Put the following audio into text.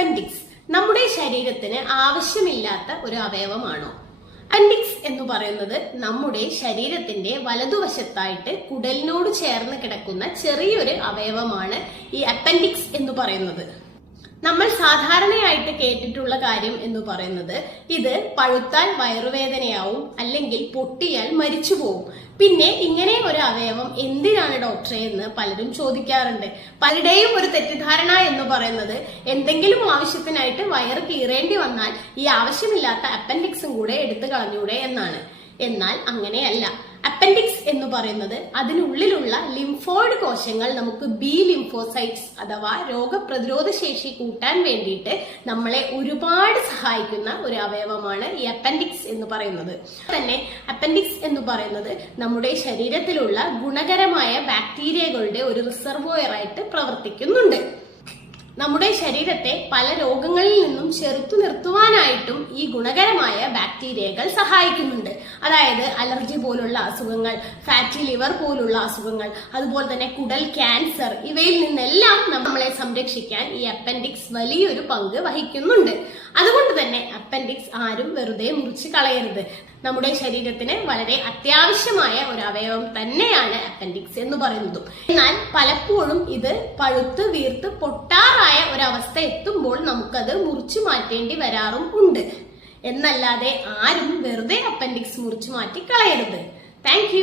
Appendix നമ്മുടെ ശരീരത്തിന് ആവശ്യമില്ലാത്ത ഒരു അവയവമാണോ? അപ്പൻഡിക്സ് എന്ന് പറയുന്നത് നമ്മുടെ ശരീരത്തിന്റെ വലതുവശത്തായിട്ട് കുടലിനോട് ചേർന്ന് കിടക്കുന്ന ചെറിയൊരു അവയവമാണ് ഈ അപ്പൻഡിക്സ് എന്ന് പറയുന്നത്. നമ്മൾ സാധാരണയായിട്ട് കേട്ടിട്ടുള്ള കാര്യം എന്ന് പറയുന്നത് ഇത് പഴുത്താൽ വയറുവേദനയാവും, അല്ലെങ്കിൽ പൊട്ടിയാൽ മരിച്ചു പോകും. പിന്നെ ഇങ്ങനെ ഒരു അവയവം എന്തിനാണ് ഡോക്ടറെ എന്ന് പലരും ചോദിക്കാറുണ്ട്. പലരുടെയും ഒരു തെറ്റിദ്ധാരണ എന്ന് പറയുന്നത് എന്തെങ്കിലും ആവശ്യത്തിനായിട്ട് വയറ് കീറേണ്ടി വന്നാൽ ഈ ആവശ്യമില്ലാത്ത അപ്പൻഡിക്സും കൂടെ എടുത്തു കളഞ്ഞൂടെ എന്നാണ്. എന്നാൽ അങ്ങനെയല്ല. അപ്പൻഡിക്സ് എന്ന് പറയുന്നത് അതിനുള്ളിലുള്ള ലിംഫോയിഡ് കോശങ്ങൾ നമുക്ക് ബി ലിംഫോസൈറ്റ്സ് അഥവാ രോഗപ്രതിരോധ ശേഷി കൂട്ടാൻ വേണ്ടിയിട്ട് നമ്മളെ ഒരുപാട് സഹായിക്കുന്ന ഒരു അവയവമാണ് ഈ അപ്പൻഡിക്സ് എന്ന് പറയുന്നത്. തന്നെ അപ്പൻഡിക്സ് എന്ന് പറയുന്നത് നമ്മുടെ ശരീരത്തിലുള്ള ഗുണകരമായ ബാക്ടീരിയകളുടെ ഒരു റിസർവോയർ ആയിട്ട് പ്രവർത്തിക്കുന്നുണ്ട്. നമ്മുടെ ശരീരത്തെ പല രോഗങ്ങളിൽ നിന്നും ചെറുത്തു നിർത്തുവാനായിട്ടും ഈ ഗുണകരമായ ബാക്ടീരിയകൾ സഹായിക്കുന്നുണ്ട്. അതായത് അലർജി പോലുള്ള അസുഖങ്ങൾ, ഫാറ്റി ലിവർ പോലുള്ള അസുഖങ്ങൾ, അതുപോലെ തന്നെ കുടൽ ക്യാൻസർ, ഇവയിൽ നിന്നെല്ലാം നമ്മളെ സംരക്ഷിക്കാൻ ഈ അപ്പൻഡിക്സ് വലിയൊരു പങ്ക് വഹിക്കുന്നുണ്ട്. അതുകൊണ്ട് തന്നെ അപ്പൻഡിക്സ് ആരും വെറുതെ മുറിച്ച് കളയരുത്. നമ്മുടെ ശരീരത്തിന് വളരെ അത്യാവശ്യമായ ഒരു അവയവം തന്നെയാണ് അപ്പൻഡിക്സ് എന്ന് പറയുന്നതും. എന്നാൽ പലപ്പോഴും ഇത് പഴുത്ത് വീർത്ത് പൊട്ടാറായ ഒരവസ്ഥ എത്തുമ്പോൾ നമുക്കത് മുറിച്ചു മാറ്റേണ്ടി വരാറും ഉണ്ട്. എന്നല്ലാതെ ആരും വെറുതെ അപ്പൻഡിക്സ് മുറിച്ചു മാറ്റി കളയരുത്. താങ്ക്